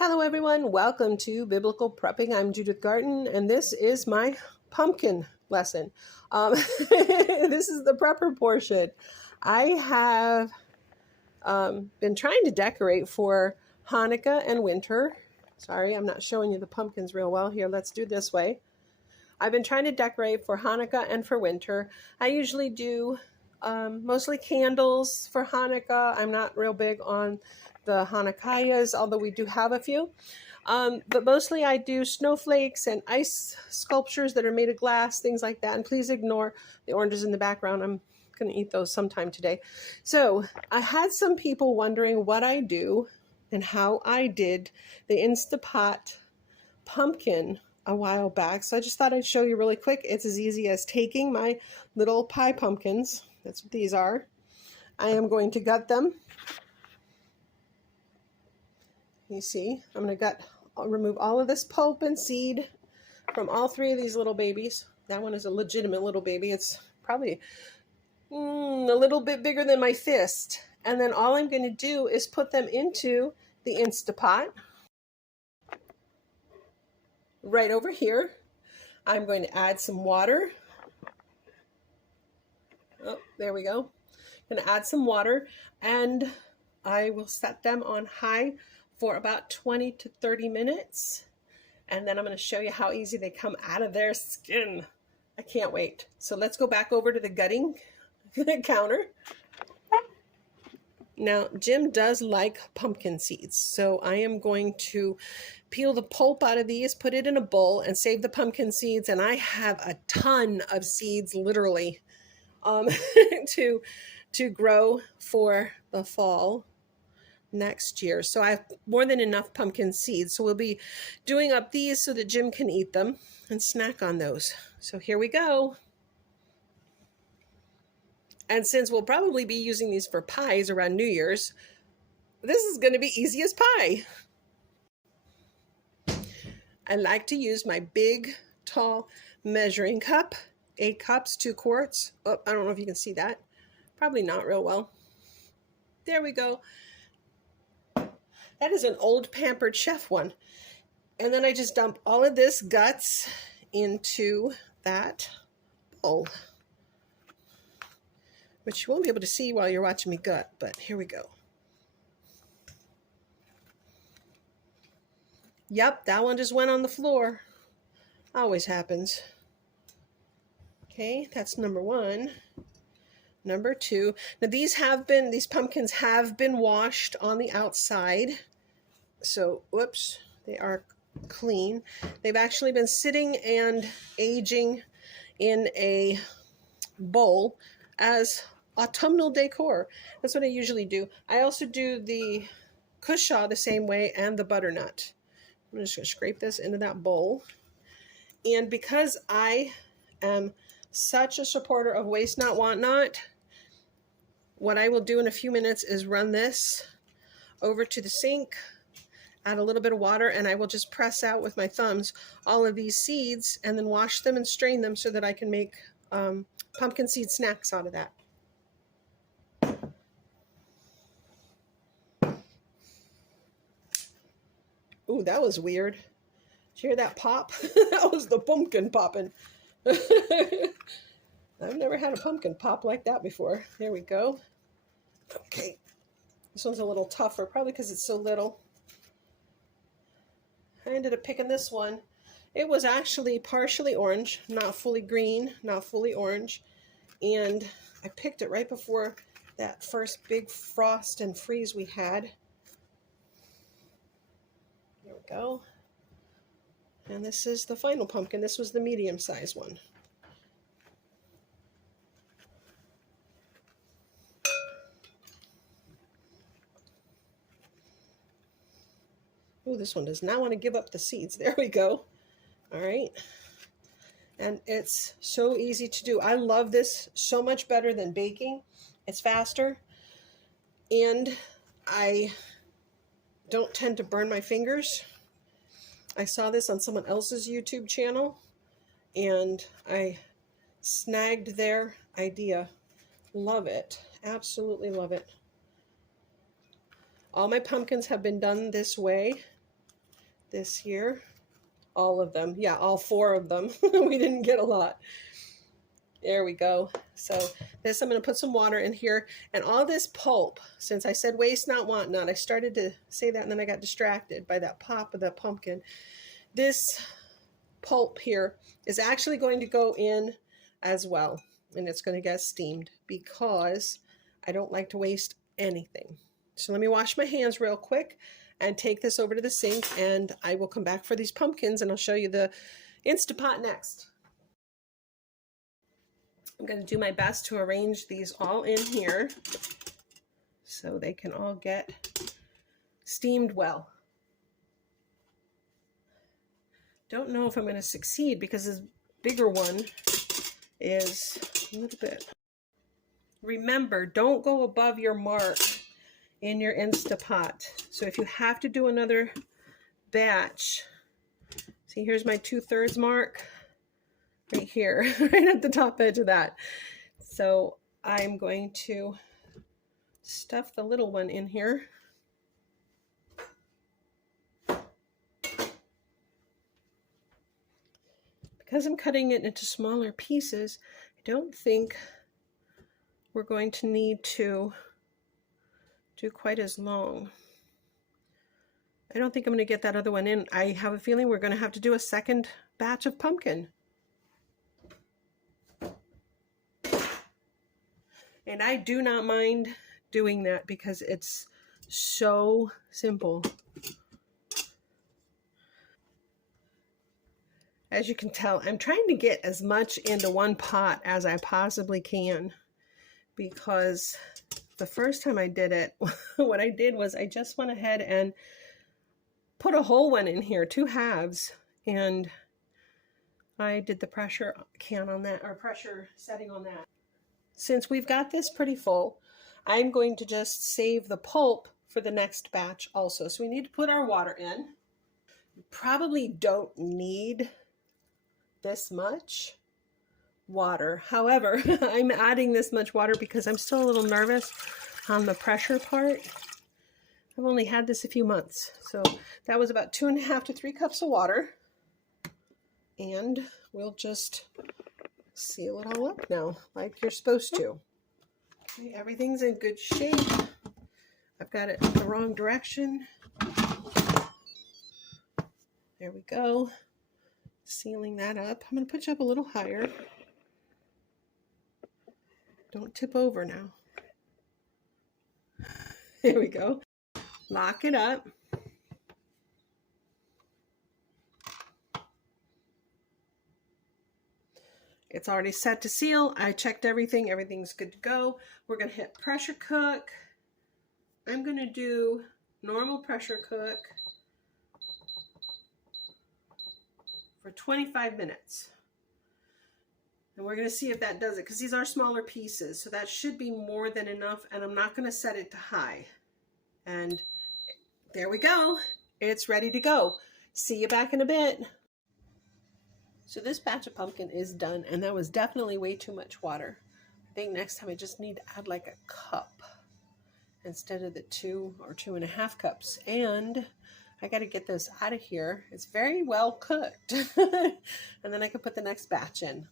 Hello everyone, welcome to Biblical Prepping. I'm Judith Garten and this is my pumpkin lesson. This is the prepper portion. I have been trying to decorate for Hanukkah and winter. Sorry, I'm not showing you the pumpkins real well here. Let's do it this way. I've been trying to decorate for Hanukkah and for winter. I usually do mostly candles for Hanukkah. I'm not real big on the Hanukkahs, although we do have a few. But mostly I do snowflakes and ice sculptures that are made of glass, things like that. And please ignore the oranges in the background. I'm going to eat those sometime today. So I had some people wondering what I do and how I did the Instapot pumpkin a while back. So I just thought I'd show you really quick. It's as easy as taking my little pie pumpkins. That's what these are. I am going to gut them. You see, I'm going to remove all of this pulp and seed from all three of these little babies. That one is a legitimate little baby. It's probably a little bit bigger than my fist. And then all I'm going to do is put them into the Instapot. Right over here, I'm going to add some water. Oh, there we go. I'm going to add some water and I will set them on high for about 20 to 30 minutes. And then I'm going to show you how easy they come out of their skin. I can't wait. So let's go back over to the gutting counter. Now, Jim does like pumpkin seeds, so I am going to peel the pulp out of these, put it in a bowl, and save the pumpkin seeds. And I have a ton of seeds, literally, to grow for the fall next year. So I have more than enough pumpkin seeds. So we'll be doing up these so that Jim can eat them and snack on those. So here we go. And since we'll probably be using these for pies around New Year's, this is going to be easy as pie. I like to use my big, tall measuring cup, 8 cups, 2 quarts. Oh, I don't know if you can see that. Probably not real well. There we go. That is an old Pampered Chef one. And then I just dump all of this guts into that bowl, which you won't be able to see while you're watching me gut, but here we go. Yep, that one just went on the floor. Always happens. Okay, that's number 1. Number 2. Now these pumpkins have been washed on the outside. So, whoops, they are clean. They've actually been sitting and aging in a bowl as autumnal decor. That's what I usually do. I also do the cushaw the same way and the butternut. I'm just going to scrape this into that bowl. And because I am such a supporter of waste not, want not, what I will do in a few minutes is run this over to the sink, add a little bit of water, and I will just press out with my thumbs all of these seeds and then wash them and strain them so that I can make pumpkin seed snacks out of that. Ooh, that was weird. Did you hear that pop? That was the pumpkin popping. I've never had a pumpkin pop like that before. There we go. Okay. This one's a little tougher, probably because it's so little. I ended up picking this one. It was actually partially orange, not fully green, not fully orange. And I picked it right before that first big frost and freeze we had. There we go. And this is the final pumpkin. This was the medium-sized one. Ooh, this one does not want to give up the seeds. There we go. All right. And it's so easy to do. I love this so much better than baking. It's faster. And I don't tend to burn my fingers. I saw this on someone else's YouTube channel and I snagged their idea. Love it. Absolutely love it. All my pumpkins have been done this way. this year. All of them. Yeah, all 4 of them. We didn't get a lot. There we go. So this, I'm going to put some water in here. And all this pulp, since I said waste not, want not, I started to say that and then I got distracted by that pop of that pumpkin. This pulp here is actually going to go in as well. And it's going to get steamed because I don't like to waste anything. So let me wash my hands real quick and take this over to the sink, and I will come back for these pumpkins and I'll show you the Instapot next. I'm going to do my best to arrange these all in here so they can all get steamed well. Don't know if I'm going to succeed because this bigger one is a little bit. Remember, don't go above your mark in your Instapot. So if you have to do another batch, see, here's my 2/3 mark right here, right at the top edge of that. So I'm going to stuff the little one in here. Because I'm cutting it into smaller pieces, I don't think we're going to need to do quite as long. I don't think I'm going to get that other one in. I have a feeling we're going to have to do a second batch of pumpkin. And I do not mind doing that because it's so simple. As you can tell, I'm trying to get as much into one pot as I possibly can, because the first time I did it, what I did was I just went ahead and put a whole one in here, 2 halves, and I did the pressure can on that, or pressure setting on that. Since we've got this pretty full, I'm going to just save the pulp for the next batch also. So we need to put our water in. You probably don't need this much water. However, I'm adding this much water because I'm still a little nervous on the pressure part. I've only had this a few months. So that was about 2.5 to 3 cups of water. And we'll just seal it all up now, like you're supposed to. Okay, everything's in good shape. I've got it the wrong direction. There we go. Sealing that up. I'm going to put you up a little higher. Don't tip over now. There we go. Lock it up. It's already set to seal. I checked everything. Everything's good to go. We're going to hit pressure cook. I'm going to do normal pressure cook for 25 minutes. And we're going to see if that does it, because these are smaller pieces. So that should be more than enough. And I'm not going to set it to high. And there we go. It's ready to go. See you back in a bit. So this batch of pumpkin is done, and that was definitely way too much water. I think next time I just need to add like a cup instead of the 2 or 2.5 cups. And I got to get this out of here. It's very well cooked. And then I can put the next batch in.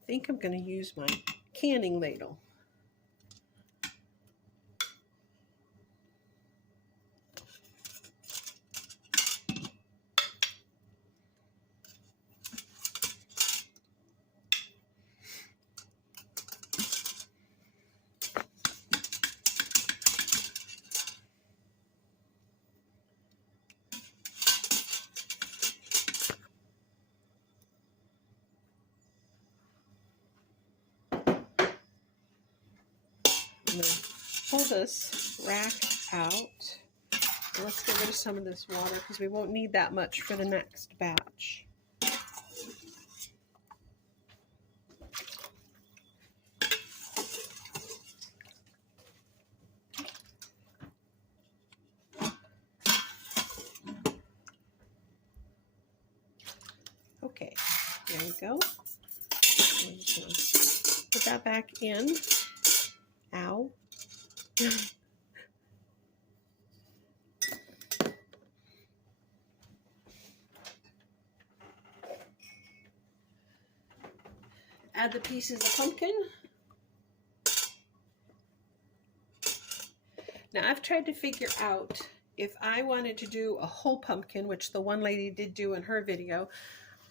I think I'm going to use my canning ladle. I'm going to pull this rack out. Let's get rid of some of this water because we won't need that much for the next batch. Okay, there we go. I'm just gonna put that back in. Ow. Add the pieces of pumpkin. Now I've tried to figure out if I wanted to do a whole pumpkin, which the one lady did do in her video,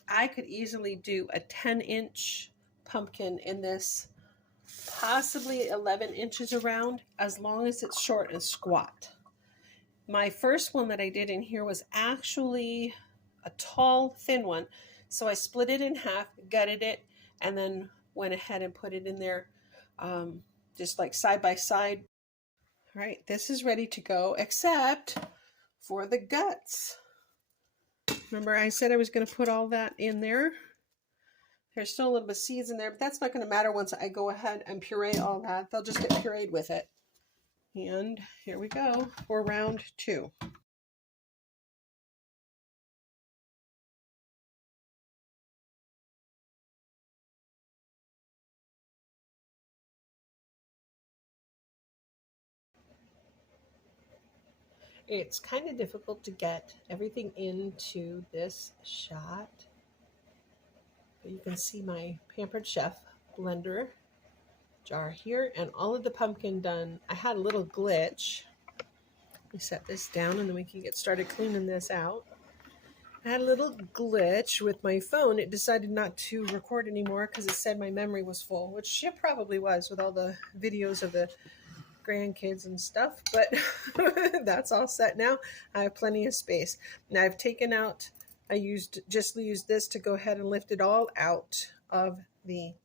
I could easily do a 10-inch pumpkin in this, possibly 11 inches around, as long as it's short and squat. My first one that I did in here was actually a tall, thin one. So I split it in half, gutted it, and then went ahead and put it in there just like side by side. All right, this is ready to go, except for the guts. Remember I said I was going to put all that in there? There's still a little bit of seeds in there, but that's not going to matter once I go ahead and puree all that. They'll just get pureed with it. And here we go for round 2. It's kind of difficult to get everything into this shot. But you can see my Pampered Chef blender jar here and all of the pumpkin done. I had a little glitch. Let me set this down and then we can get started cleaning this out. I had a little glitch with my phone. It decided not to record anymore because it said my memory was full, which it probably was with all the videos of the grandkids and stuff, but that's all set now. I have plenty of space. Now I've taken out, just used this to go ahead and lift it all out of the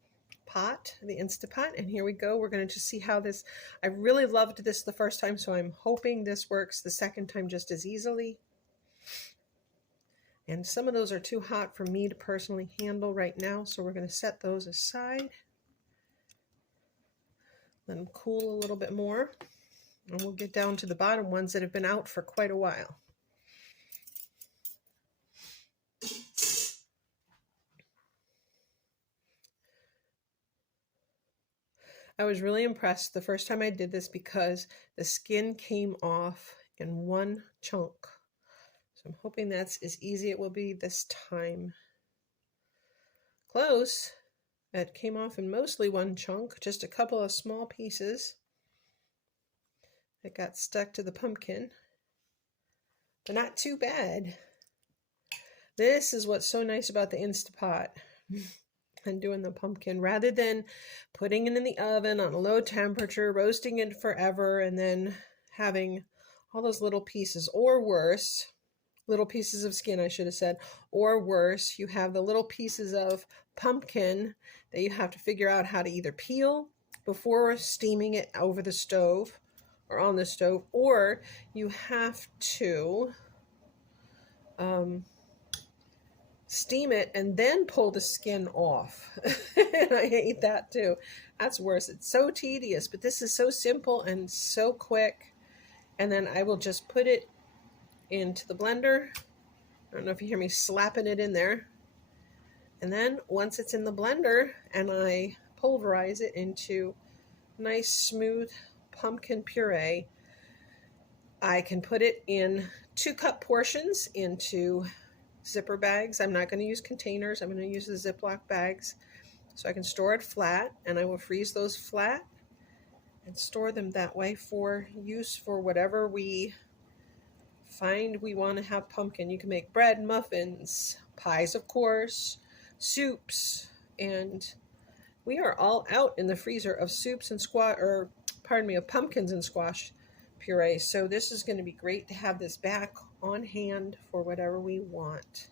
pot, the Instapot, and here we go. We're going to just see how this, I really loved this the first time, so I'm hoping this works the second time just as easily. And some of those are too hot for me to personally handle right now, so we're going to set those aside. Let them cool a little bit more, and we'll get down to the bottom ones that have been out for quite a while. I was really impressed the first time I did this because the skin came off in one chunk. So I'm hoping that's as easy it will be this time. Close. It came off in mostly one chunk, just a couple of small pieces that got stuck to the pumpkin, but not too bad. This is what's so nice about the Instapot and doing the pumpkin. Rather than putting it in the oven on a low temperature, roasting it forever, and then having all those little pieces, or worse, little pieces of skin, I should have said, or worse, you have the little pieces of pumpkin that you have to figure out how to either peel before steaming it over the stove or on the stove, or you have to steam it and then pull the skin off. And I hate that too. That's worse. It's so tedious, but this is so simple and so quick. And then I will just put it into the blender. I don't know if you hear me slapping it in there. And then once it's in the blender and I pulverize it into nice smooth pumpkin puree, I can put it in 2-cup portions into zipper bags. I'm not going to use containers. I'm going to use the Ziploc bags so I can store it flat, and I will freeze those flat and store them that way for use for whatever we find we want to have pumpkin. You can make bread, muffins, pies, of course, soups, and we are all out in the freezer of soups and of pumpkins and squash puree. So this is going to be great to have this back on hand for whatever we want.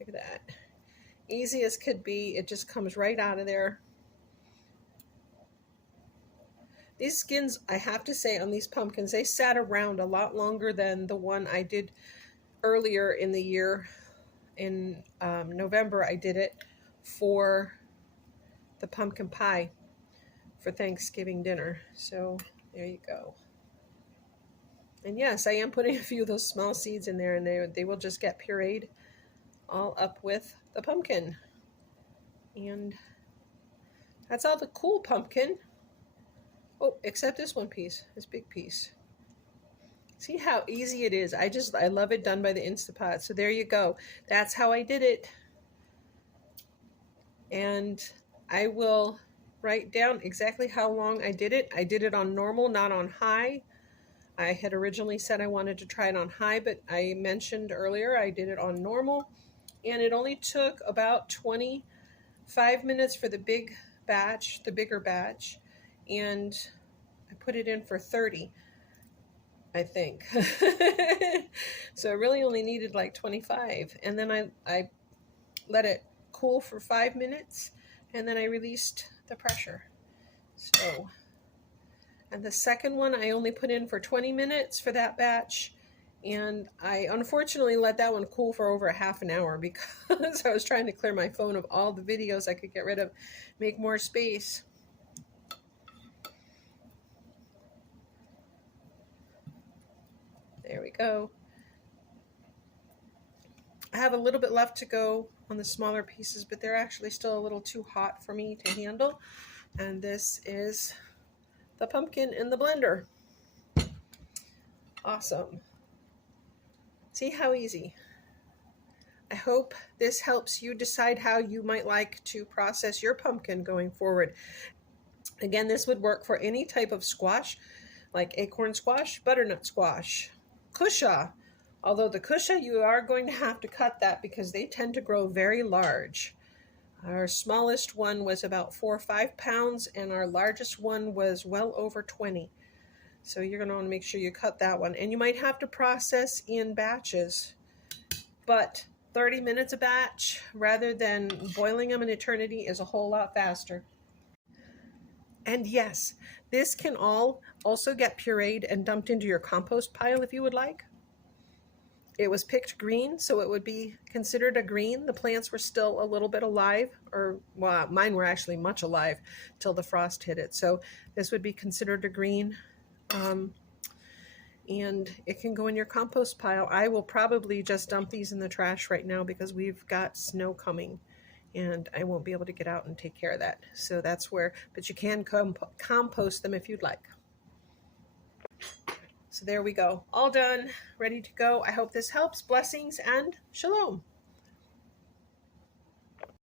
Look at that. Easy as could be. It just comes right out of there. These skins, I have to say, on these pumpkins, they sat around a lot longer than the one I did earlier in the year. In November, I did it for the pumpkin pie for Thanksgiving dinner. So there you go. And yes, I am putting a few of those small seeds in there, and they will just get pureed all up with the pumpkin. And That's all the cool pumpkin. Oh, except this one piece, this big piece. See how easy it is. I love it done by the Instapot. So there you go. That's how I did it. And I will write down exactly how long I did it. I did it on normal, not on high. I had originally said I wanted to try it on high, but I mentioned earlier I did it on normal. And it only took about 25 minutes for the big batch, the bigger batch. And I put it in for 30, I think. So I really only needed like 25. And then I let it cool for 5 minutes, and then I released the pressure. So, and the second one I only put in for 20 minutes for that batch. And I unfortunately let that one cool for over a half an hour because I was trying to clear my phone of all the videos I could get rid of, make more space. There we go. I have a little bit left to go on the smaller pieces, but they're actually still a little too hot for me to handle. And this is the pumpkin in the blender. Awesome. See how easy. I hope this helps you decide how you might like to process your pumpkin going forward. Again, this would work for any type of squash, like acorn squash, butternut squash, cusha. Although the cusha, you are going to have to cut that because they tend to grow very large. Our smallest one was about 4 or 5 pounds, and our largest one was well over 20. So you're going to want to make sure you cut that one. And you might have to process in batches, but 30 minutes a batch rather than boiling them an eternity is a whole lot faster. And yes, this can all also get pureed and dumped into your compost pile if you would like. It was picked green, so it would be considered a green. The plants were still a little bit alive, or well, mine were actually much alive till the frost hit it. So this would be considered a green. And it can go in your compost pile. I will probably just dump these in the trash right now because we've got snow coming and I won't be able to get out and take care of that. So that's where, but you can compost them if you'd like. So there we go. All done, ready to go. I hope this helps. Blessings and shalom.